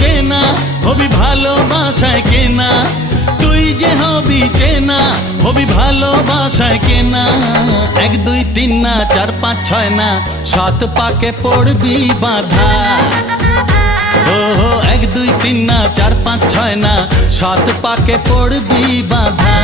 চেনা, হবি ভালোবাসায় কেনা। তুই যে হবি চেনা, হবি ভালোবাসায় কেনা। 1 2 3 না 4 5 6 না 7 পাকে পড়বি বাঁধা। ও 1 2 3 না 4 5 6 না 7 পাকে পড়বি বাঁধা।